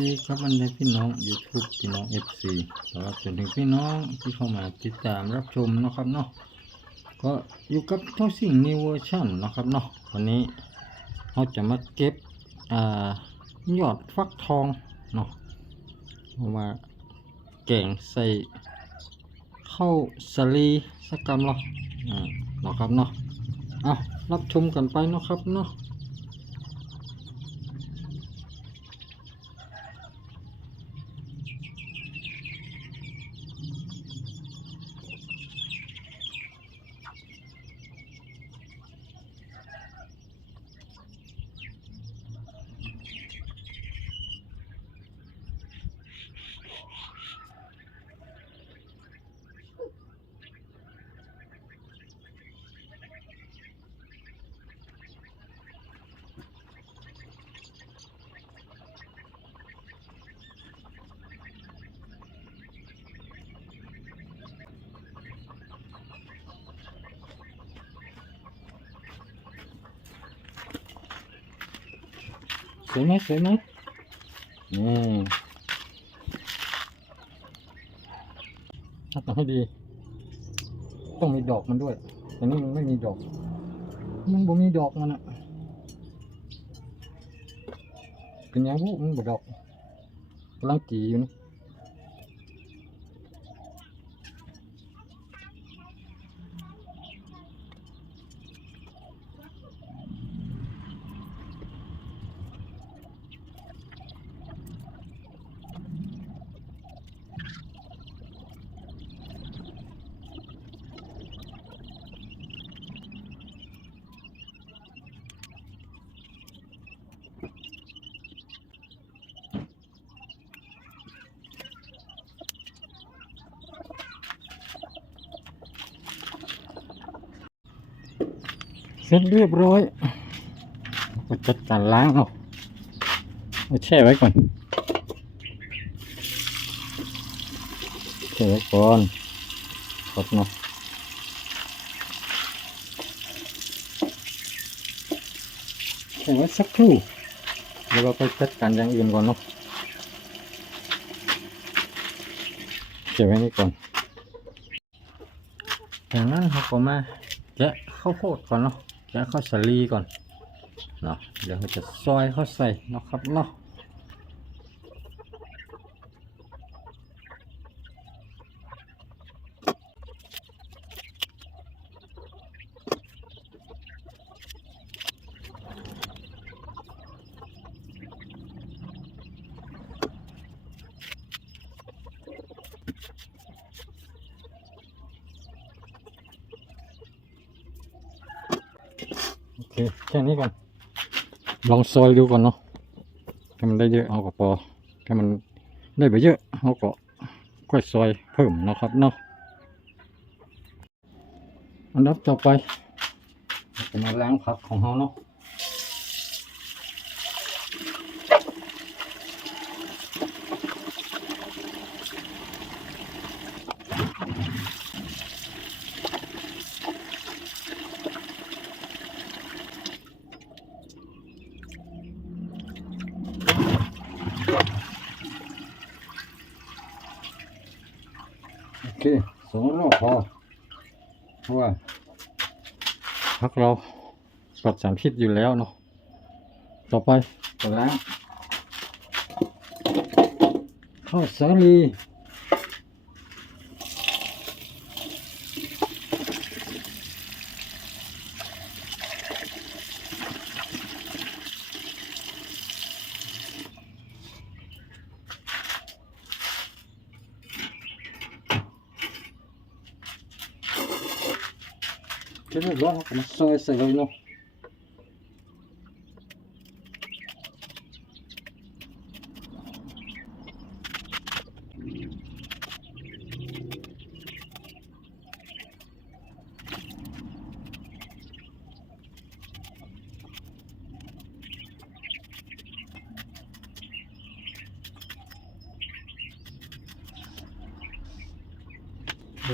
สวัสดีครับบรรดาพี่น้อง YouTube พี่น้อง FC ตลอดจนถึงพี่น้องที่เข้ามาติดตามรับชมนะครับเนาะก็อยู่กับเท่าสิ่ง New Version เนะครับเนาะวันนี้เราจะมาเก็บอ่ายอดฟักทองเนาะเอามาแกงใส่ข้าวสลีสักกำเนาะอ่าเนาะครับเนาะเอารับชมกันไปเนาะครับเนาะ วยไหมสวยไหมอืมถ้าต้องให้ดี ต้องมีดอกมันด้วย แต่นี่มันไม่มีดอก มันบ่มีดอกมันอะเป็นยังบุมันบ่ดอกกำลังจีอยู่นี่ เสร็จเรียบร้อยก็จัดการล้างเอาเอาแช่ไว้ก่อนแช่ไว้ก่อนกดเนาะแช่ไว้สักครู่แล้วเราไปจัดการอย่างอื่นก่อนเนาะแช่ไว้นี่ก่อนจากนั้นเราก็มาแกะข้าวโพดก่อนเนาะ แกะข้าวสาลีก่อนเนาะเดี๋ยวเราจะซอยเข้าใส่เนาะครับเนาะ แค่นี้ก่อนลองซอยดูก่อนเนาะถ้มันได้เยอะเอาก็พอถ้มันได้ไปเยอะเอาก็ค่อยซอยเพิ่มเนาะครับเนาะอันดับต่อไปจะมาล้างผักของเขาเนาะ โอเคสองรอบพอเพราะว่า พักเราปลอดสารพิษอยู่แล้วเนาะต่อไปก็ล้างข้าวสาลี เรียบร้อยเราก็มาซอยใส่เลยเนาะ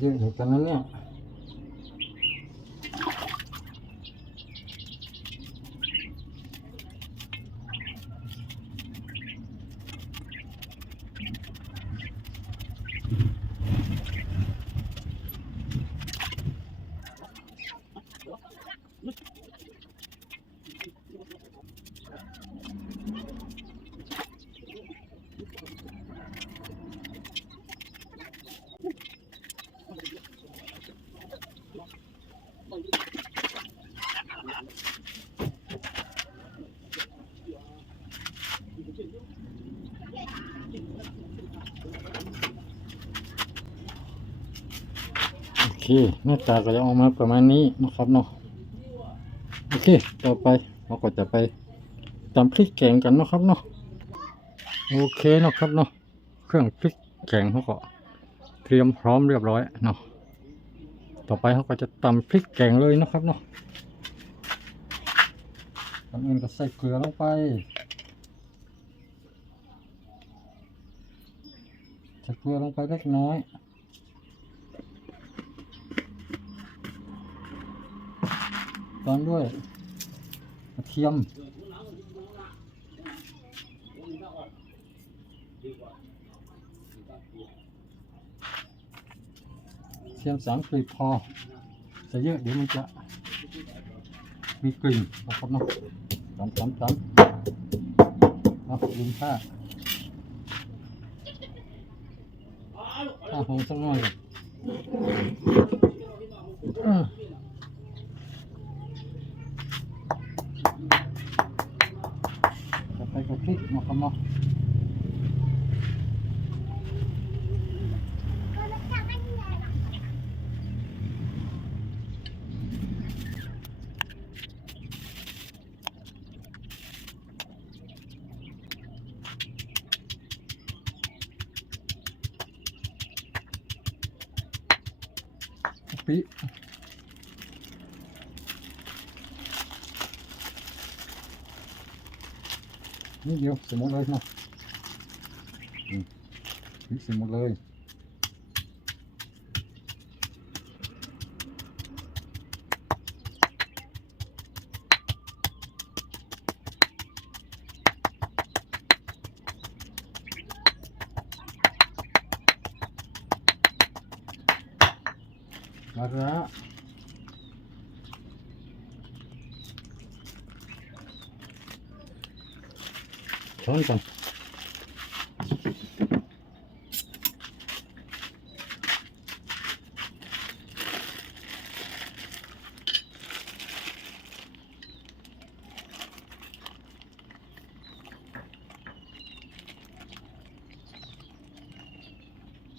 เยอะๆเหมือนกันนะเนี่ย เหน้าตาก็จะออกมาประมาณนี้นะครับเนาะโอเค ต่อไปเราก็จะไปตำพริกแกงกันนะครับเนาะโอเคนะครับเนาะเครื่องพริกแกงเขาก็เตรียมพร้อมเรียบร้อยเนาะต่อไปเขาก็จะตำพริกแกงเลยนะครับเนาะก่อนอื่นก็ใส่เกลือลงไปใส่เกลือลงไปเล็กน้อย ตามด้วยกระเทียมเทียมสามกลีบพอจะเยอะเดี๋ยวมันจะมีกลิ่นนะครับเนาะตำตำตำเอาลืมผ้าผ้าหอมสักหน่อย ก่อนอืม จะไปกับพริก นะครับเนาะกะปินี่เดียวเสร็จหมดเลยเนาะอืมพริกเสร็จหมดเลยปลาร้า ช้อนก่อน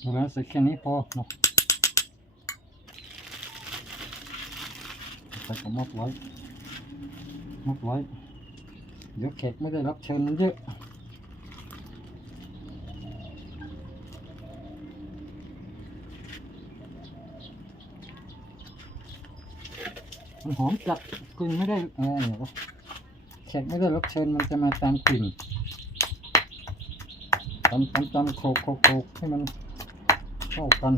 ปลาร้าใส่แค่นี้พอเนาะใส่กับมอไว้มอไว้เดี๋ยวแขกไม่ได้รับเชิญมันเยอะ มันหอมจัดกลิ่นไม่ได้เออเนี่ยวะแขกไม่ได้รับเชิญมันจะมาตามกลิ่นตำตำตำโคกโคกโคกให้มันเข้ากัน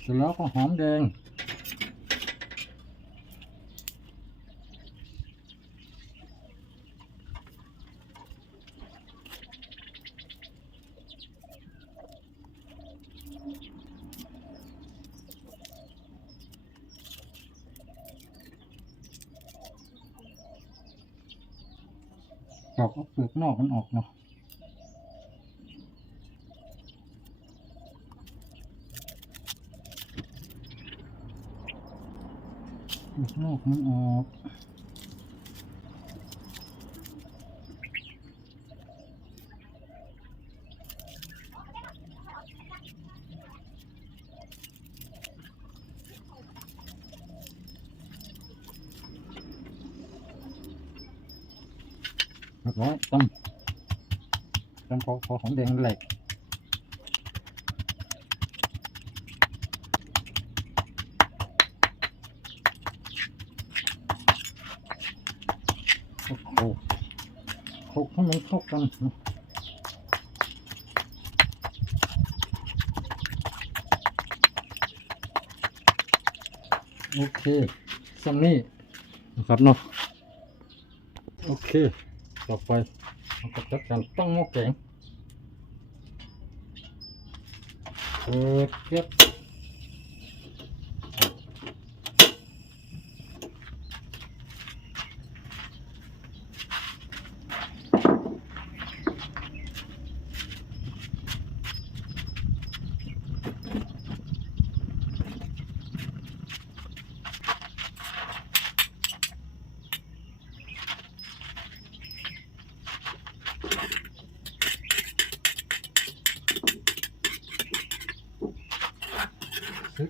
เสร็จแล้วก็หอมแดง กรอกเอาเปลือกนอกมันออกเนาะเปลือกนอกมันออก รียบร้อยต้มต้มพอพอหอมแดงแหลกโอ้โหคลุกให้มันเข้ากันโอเคซัมนี่นะครับเนาะโอเค ต่อไปเราก็จัดการตั้งหม้อแกงเปิดเก็บ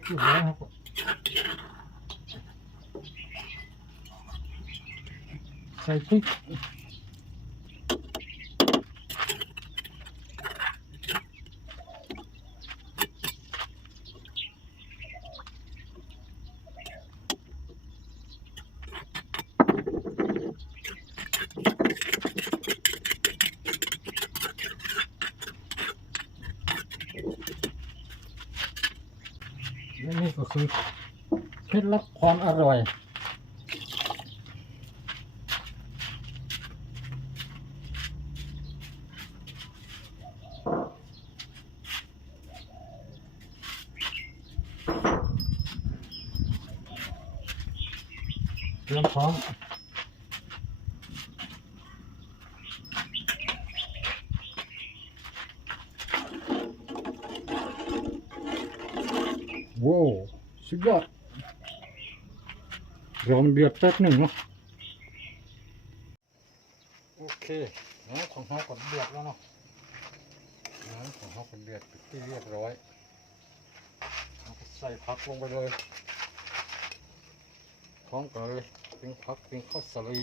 ซึกอยู่แล้วครับใส่พริกและนี่ก็คือเค ล็ดลับความอร่อย เตรียมพร้อม โว้วสุดยอด รอมนเดือดแป๊บหนึ่งเนาะโอเคน้ำของเขาก็เดือดแล้วเนาะน้ำของเขาก็เดือดป็นที่เรียบร้อยเราก็ใส่ผักลงไปเลยพร้อมกันเลยเป็นผักเป็นข้าวสาลี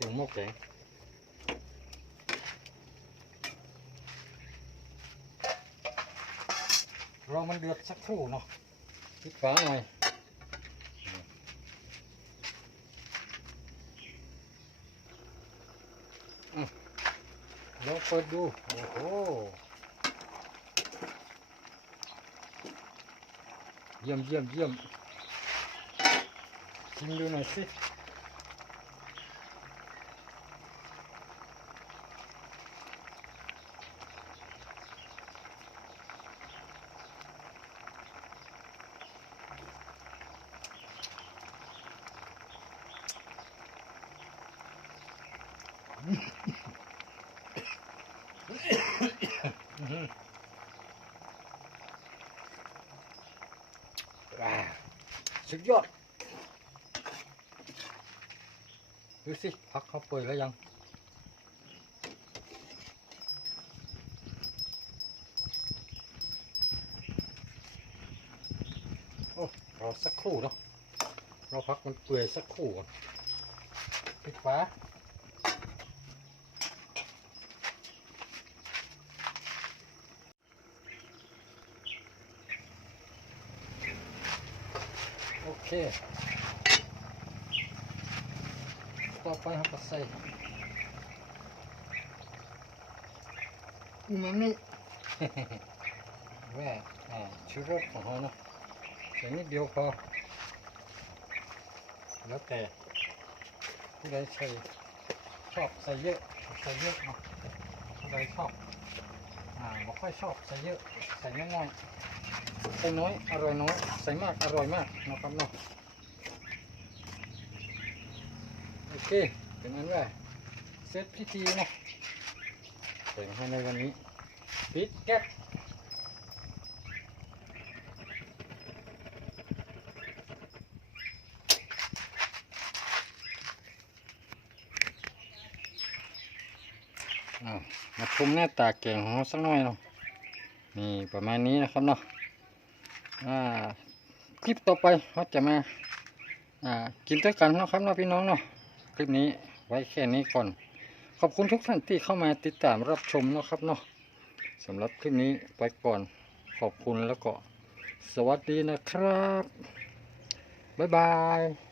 โอ้ถึงหม้อแกงรอมันเดือดสักครู่เนาะพลิกฝาหน่อยอืมลองเปิดดู โอ้โห เยี่ยมเยี่ยมเยี่ยมชิมดูหน่อยสิ ว้าว สุดยอด ดูสิพักเขาเปิดแล้วยัง โอ้รอสักครู่เนาะเราพักมันเปื่อยสักครู่ก่อนปิดฝา เคต่อไปเราก็ใส่อูมามิแว่อ่าชูรสของเราเนาะใส่นิดเดียวพอ แล้วแต่ผู้ใดใส่ชอบใส่เยอะใส่เยอะเนาะผู้ใดชอบ อ่าไม่ค่อยชอบใส่เยอะ ใส่น้อยๆ ใส่น้อยอร่อยน้อยใส่มากอร่อยมากนะครับเนาะโอเคเป็นนั้นว่าเสร็จพิธีเนาะแต่งให้ในวันนี้ปิดแก๊สอ่ามาชมหน้าตาแกงของเราสักหน่อยเนาะนี่ประมาณนี้นะครับเนาะ คลิปต่อไปเราจะมาอ่ากินด้วยกันเนาะครับเนาะพี่น้องเนาะคลิปนี้ไว้แค่นี้ก่อน ขอบคุณทุกท่านที่เข้ามาติดตามรับชมนะครับเนาะสำหรับคลิปนี้ไปก่อนขอบคุณแล้วก็สวัสดีนะครับ บ๊ายบาย